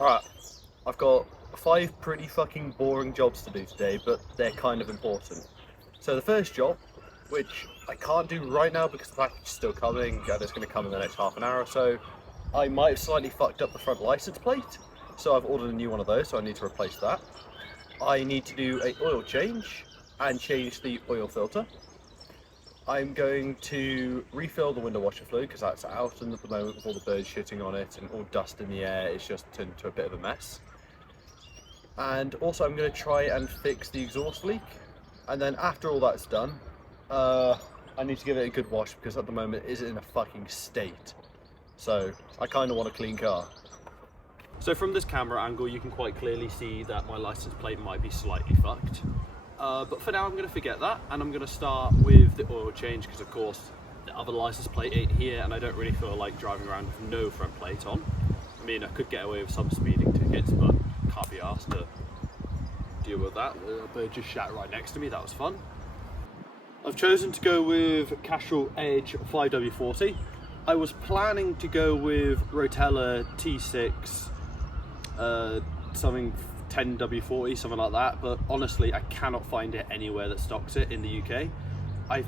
Alright, I've got 5 pretty fucking boring jobs to do today, but they're kind of important. So the first job, which I can't do right now because the package is still coming and it's going to come in the next half an hour or so, I might have slightly fucked up the front license plate, so I've ordered a new one of those, so I need to replace that. I need to do an oil change and change the oil filter. I'm going to refill the window washer fluid because that's out, and at the moment with all the birds shitting on it and all dust in the air, it's just turned into a bit of a mess. And also I'm going to try and fix the exhaust leak, and then after all that's done, I need to give it a good wash because at the moment it is in a fucking state. So I kind of want a clean car. So from this camera angle you can quite clearly see that my license plate might be slightly fucked. But for now I'm going to forget that, and I'm going to start with the oil change because of course the other license plate ain't here and I don't really feel like driving around with no front plate on. I mean, I could get away with some speeding tickets, but can't be asked to deal with that. The bird just shat right next to me, that was fun. I've chosen to go with Castrol Edge 5W40. I was planning to go with Rotella T6 something 10W40, something like that, but honestly I cannot find it anywhere that stocks it in the UK. I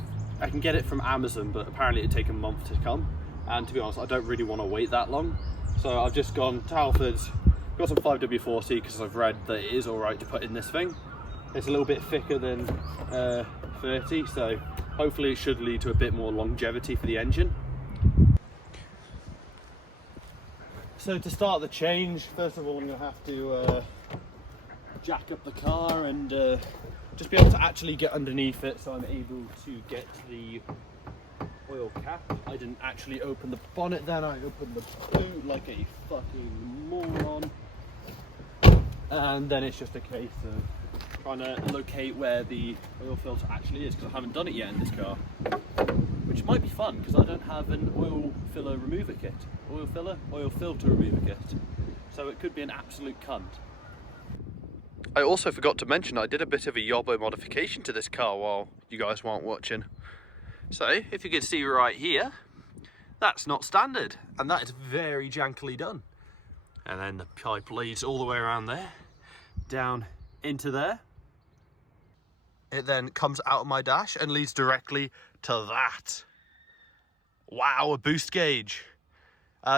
can get it from Amazon, but apparently it'd take a month to come, and to be honest I don't really want to wait that long, so I've just gone to Halfords, got some 5W40 because I've read that it is alright to put in this thing. It's a little bit thicker than 30, so hopefully it should lead to a bit more longevity for the engine. So to start the change, first of all I'm going to have to jack up the car and just be able to actually get underneath it so I'm able to get the oil cap. I didn't actually open the bonnet then, I opened the boot like a fucking moron. And then it's just a case of trying to locate where the oil filter actually is, because I haven't done it yet in this car. Which might be fun because I don't have an oil filler remover kit. Oil filter remover kit. So it could be an absolute cunt. I also forgot to mention I did a bit of a yobbo modification to this car while you guys weren't watching. So if you can see right here, that's not standard, and that is very jankily done. And then the pipe leads all the way around there, down into there. It then comes out of my dash and leads directly to that. Wow, a boost gauge.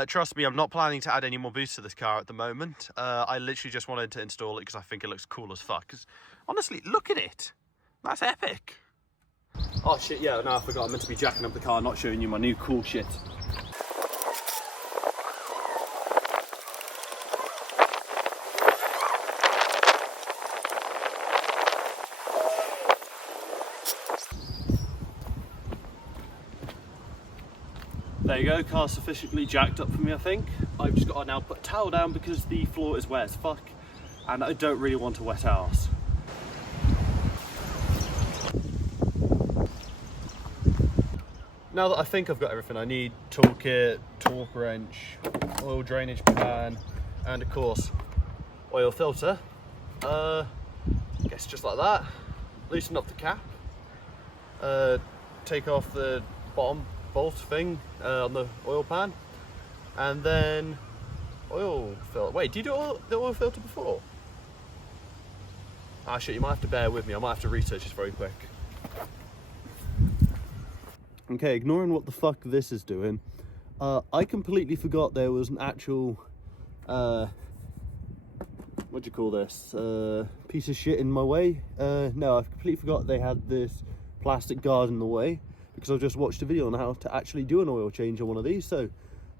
Trust me, I'm not planning to add any more boost to this car at the moment. I literally just wanted to install it because I think it looks cool as fuck. 'Cause honestly, look at it. That's epic. Oh shit, yeah, no, I forgot. I meant to be jacking up the car, not showing you my new cool shit. There you go, car's sufficiently jacked up for me, I think. I've just got to now put a towel down because the floor is wet as fuck and I don't really want a wet arse. Now that I think I've got everything I need, toolkit, torque wrench, oil drainage pan, and of course, oil filter, I guess just like that, loosen up the cap, take off the bottom bolt thing on the oil pan, and then oil filter. Wait, did you do the oil filter before? Ah shit, you might have to bear with me, I might have to research this very quick. Okay, ignoring what the fuck this is doing, I completely forgot there was an actual, what do you call this, piece of shit in my way. No, I completely forgot they had this plastic guard in the way, because I've just watched a video on how to actually do an oil change on one of these. So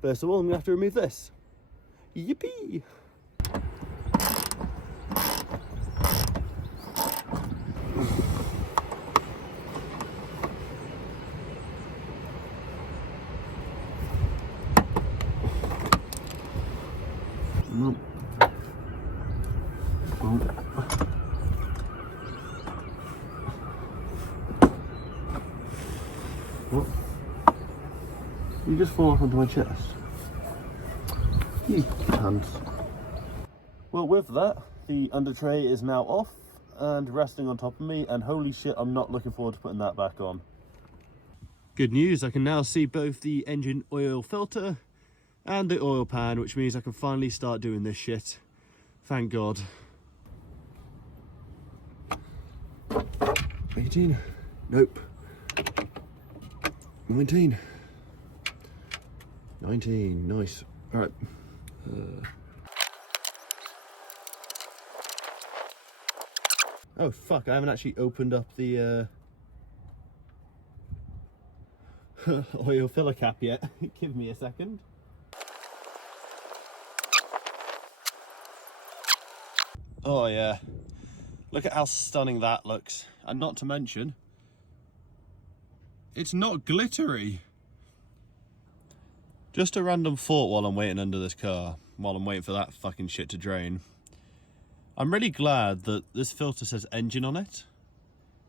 first of all, I'm gonna have to remove this. Yippee! What? You just fall off onto my chest. You cunt. Well, with that, the under tray is now off and resting on top of me, and holy shit, I'm not looking forward to putting that back on. Good news, I can now see both the engine oil filter and the oil pan, which means I can finally start doing this shit. Thank God. 18. Nope. 19. 19. Nice. All right. Oh fuck! I haven't actually opened up the oil filler cap yet. Give me a second. Oh yeah. Look at how stunning that looks. And not to mention, it's not glittery. Just a random thought while I'm waiting under this car, while I'm waiting for that fucking shit to drain. I'm really glad that this filter says engine on it,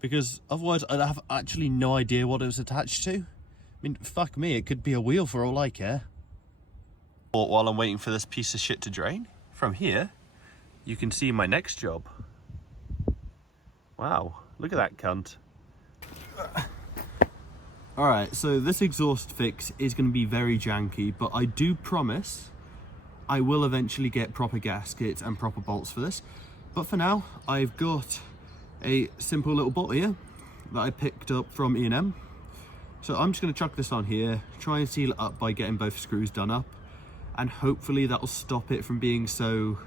because otherwise I'd have actually no idea what it was attached to. I mean, fuck me, it could be a wheel for all I care. While I'm waiting for this piece of shit to drain, from here, you can see my next job. Wow, look at that cunt. Alright, so this exhaust fix is going to be very janky, but I do promise I will eventually get proper gaskets and proper bolts for this. But for now, I've got a simple little bolt here that I picked up from E&M. So I'm just going to chuck this on here, try and seal it up by getting both screws done up, and hopefully that'll stop it from being so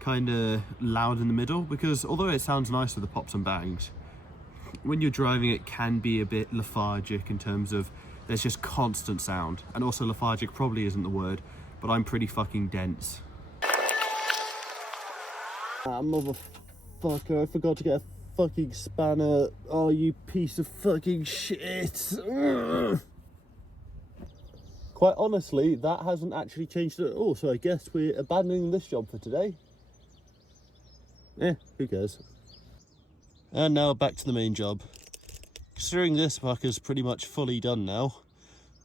kind of loud in the middle, because although it sounds nice with the pops and bangs, when you're driving it can be a bit lethargic in terms of there's just constant sound. And also lethargic probably isn't the word, but I'm pretty fucking dense. Ah, motherfucker, I forgot to get a fucking spanner. Oh, you piece of fucking shit. Ugh. Quite honestly, that hasn't actually changed at all, so I guess we're abandoning this job for today. Who cares? And now back to the main job. Considering this fucker's pretty much fully done now,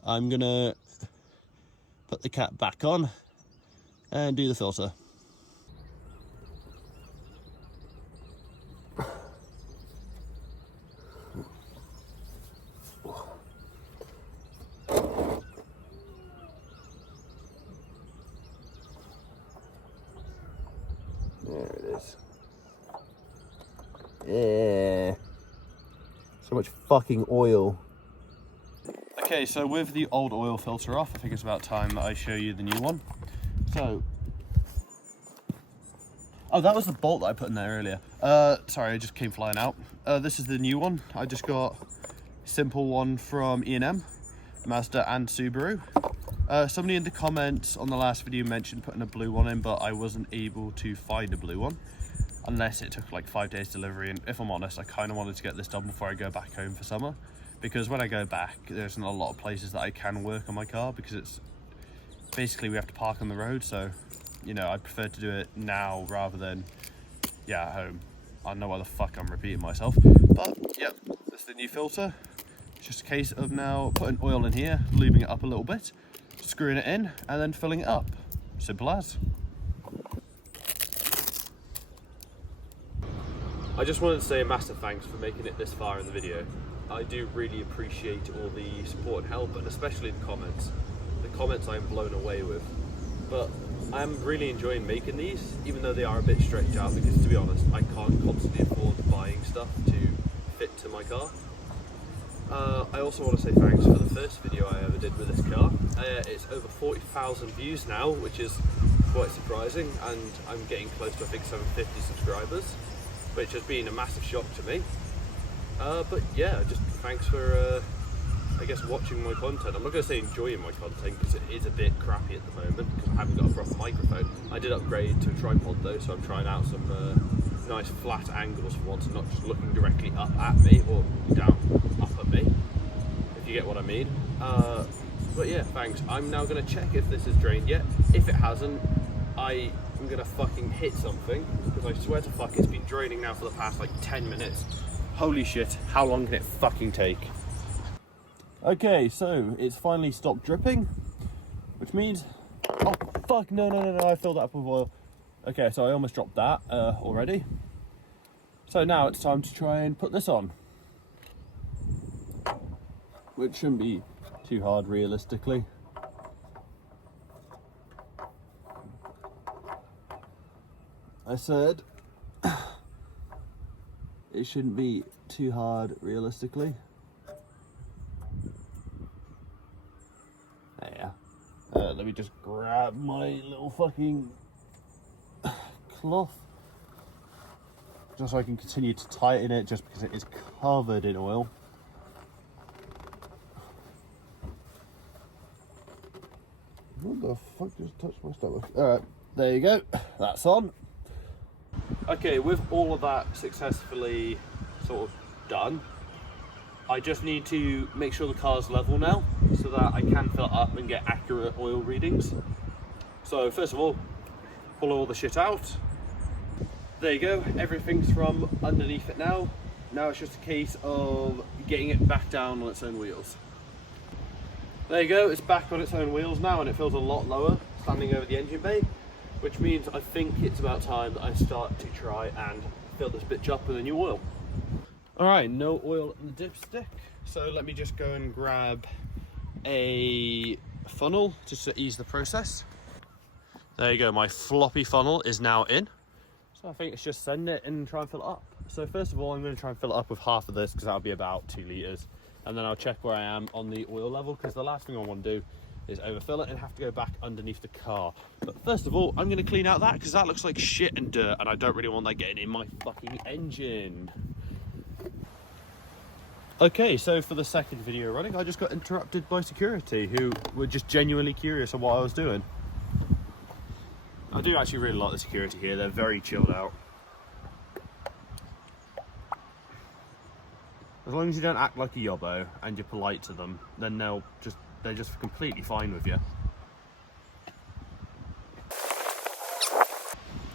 I'm gonna put the cap back on and do the filter. There it is. Yeah. So much fucking oil. Okay, so with the old oil filter off, I think it's about time that I show you the new one. So, oh, that was the bolt that I put in there earlier. Sorry, it just came flying out. This is the new one. I just got a simple one from E&M, Mazda and Subaru. Somebody in the comments on the last video mentioned putting a blue one in, but I wasn't able to find a blue one. Unless it took like 5 days delivery, and if I'm honest, I kind of wanted to get this done before I go back home for summer, because when I go back, there's not a lot of places that I can work on my car, because it's basically we have to park on the road, so, you know, I prefer to do it now rather than, yeah, at home. I don't know why the fuck I'm repeating myself, but yeah, that's the new filter. It's just a case of now putting oil in here, lubing it up a little bit, screwing it in, and then filling it up. Simple as. I just wanted to say a massive thanks for making it this far in the video. I do really appreciate all the support and help, and especially the comments. The comments I'm blown away with. But I'm really enjoying making these, even though they are a bit stretched out, because to be honest, I can't constantly afford buying stuff to fit to my car. I also want to say thanks for the first video I ever did with this car. It's over 40,000 views now, which is quite surprising, and I'm getting close to I think 750 subscribers, which has been a massive shock to me. But yeah, just thanks for I guess watching my content. I'm not going to say enjoying my content, because it is a bit crappy at the moment because I haven't got a proper microphone. I did upgrade to a tripod though, so I'm trying out some nice flat angles for once, and not just looking directly up at me or down up at me, if you get what I mean. But yeah, thanks. I'm now going to check if this is drained yet. If it hasn't, I'm going to fucking hit something, because I swear to fuck it's been draining now for the past like 10 minutes. Holy shit, how long can it fucking take? Okay, so it's finally stopped dripping, which means, oh fuck, no, I filled that up with oil. Okay, so I almost dropped that already. So now it's time to try and put this on, which shouldn't be too hard realistically. I said it shouldn't be too hard realistically. There. Let me just grab my little fucking cloth just so I can continue to tighten it, just because it is covered in oil. What the fuck just touched my stomach? Alright, there you go, that's on. Okay, with all of that successfully sort of done, I just need to make sure the car's level now so that I can fill it up and get accurate oil readings. So first of all, pull all the shit out. There you go, everything's from underneath it now. Now it's just a case of getting it back down on its own wheels. There you go, it's back on its own wheels now, and it feels a lot lower standing over the engine bay, which means I think it's about time that I start to try and fill this bitch up with a new oil. Alright, no oil in the dipstick, so let me just go and grab a funnel just to ease the process. There you go, my floppy funnel is now in. So I think it's just send it and try and fill it up. So first of all, I'm going to try and fill it up with half of this, because that'll be about 2 litres. And then I'll check where I am on the oil level, because the last thing I want to do is overfill it and have to go back underneath the car. But first of all, I'm going to clean out that, because that looks like shit and dirt, and I don't really want that getting in my fucking engine. Okay, so for the second video running, I just got interrupted by security, who were just genuinely curious on what I was doing. I do actually really like the security here, they're very chilled out. As long as you don't act like a yobbo and you're polite to them, then they're just completely fine with you.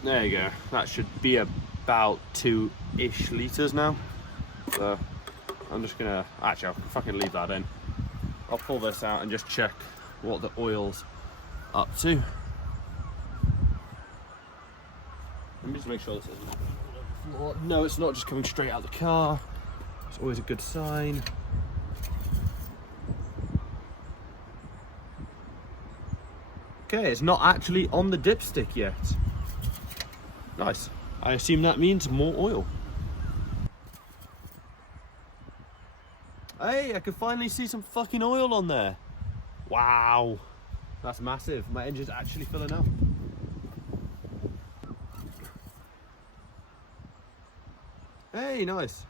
There you go, that should be about 2-ish litres now. So I'm just gonna, actually I'll fucking leave that in. I'll pull this out and just check what the oil's up to. Let me just make sure this isn't. No, it's not just coming straight out the car. It's always a good sign. Okay, it's not actually on the dipstick yet. Nice. I assume that means more oil. Hey, I can finally see some fucking oil on there. Wow. That's massive. My engine's actually filling up. Hey, nice.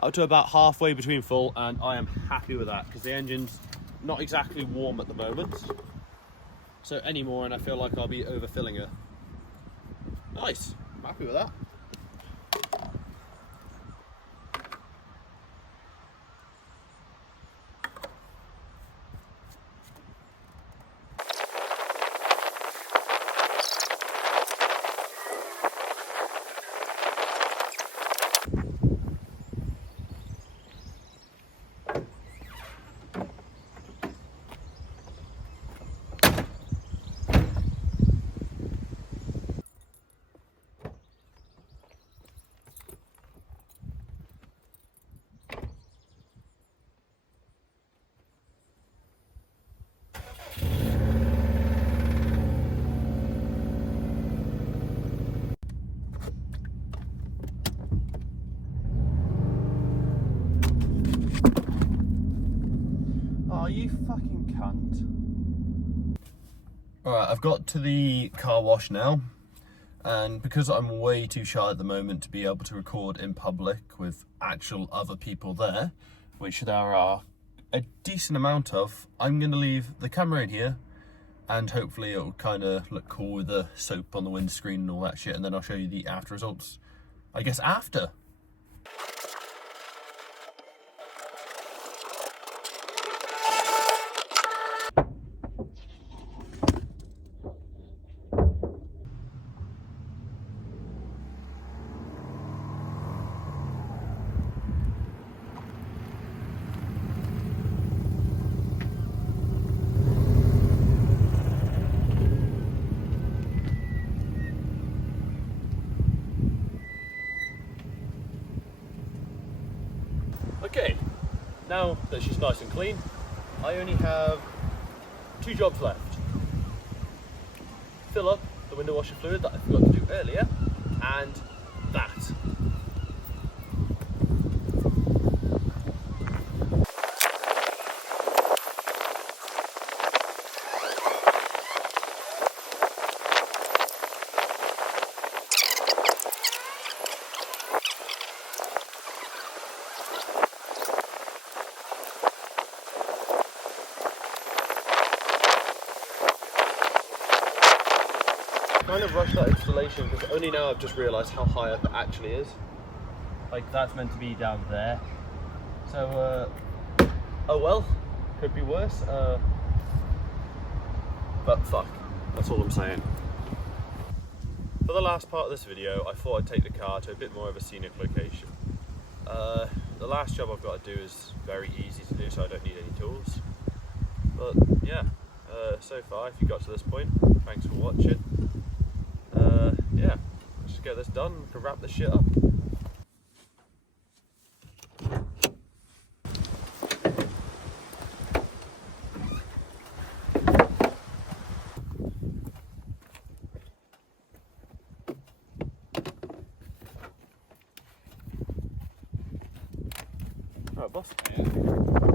Up to about halfway between full, and I am happy with that, because the engine's not exactly warm at the moment. So any more and I feel like I'll be overfilling it. Nice. I'm happy with that. Oh, you fucking cunt. Alright, I've got to the car wash now, and because I'm way too shy at the moment to be able to record in public with actual other people there, which there are a decent amount of, I'm going to leave the camera in here, and hopefully it'll kind of look cool with the soap on the windscreen and all that shit, and then I'll show you the after results, I guess, after. Okay, now that she's nice and clean, I only have 2 jobs left. fill up the window washer fluid that I forgot to do earlier, and that. Kind of rushed that installation because only now I've just realised how high up it actually is. Like, that's meant to be down there. So, oh well, could be worse. But fuck, that's all I'm saying. For the last part of this video, I thought I'd take the car to a bit more of a scenic location. The last job I've got to do is very easy to do, so I don't need any tools. But yeah, so far, if you got to this point, thanks for watching. Yeah, let's just get this done and we can wrap this shit up. Alright, boss.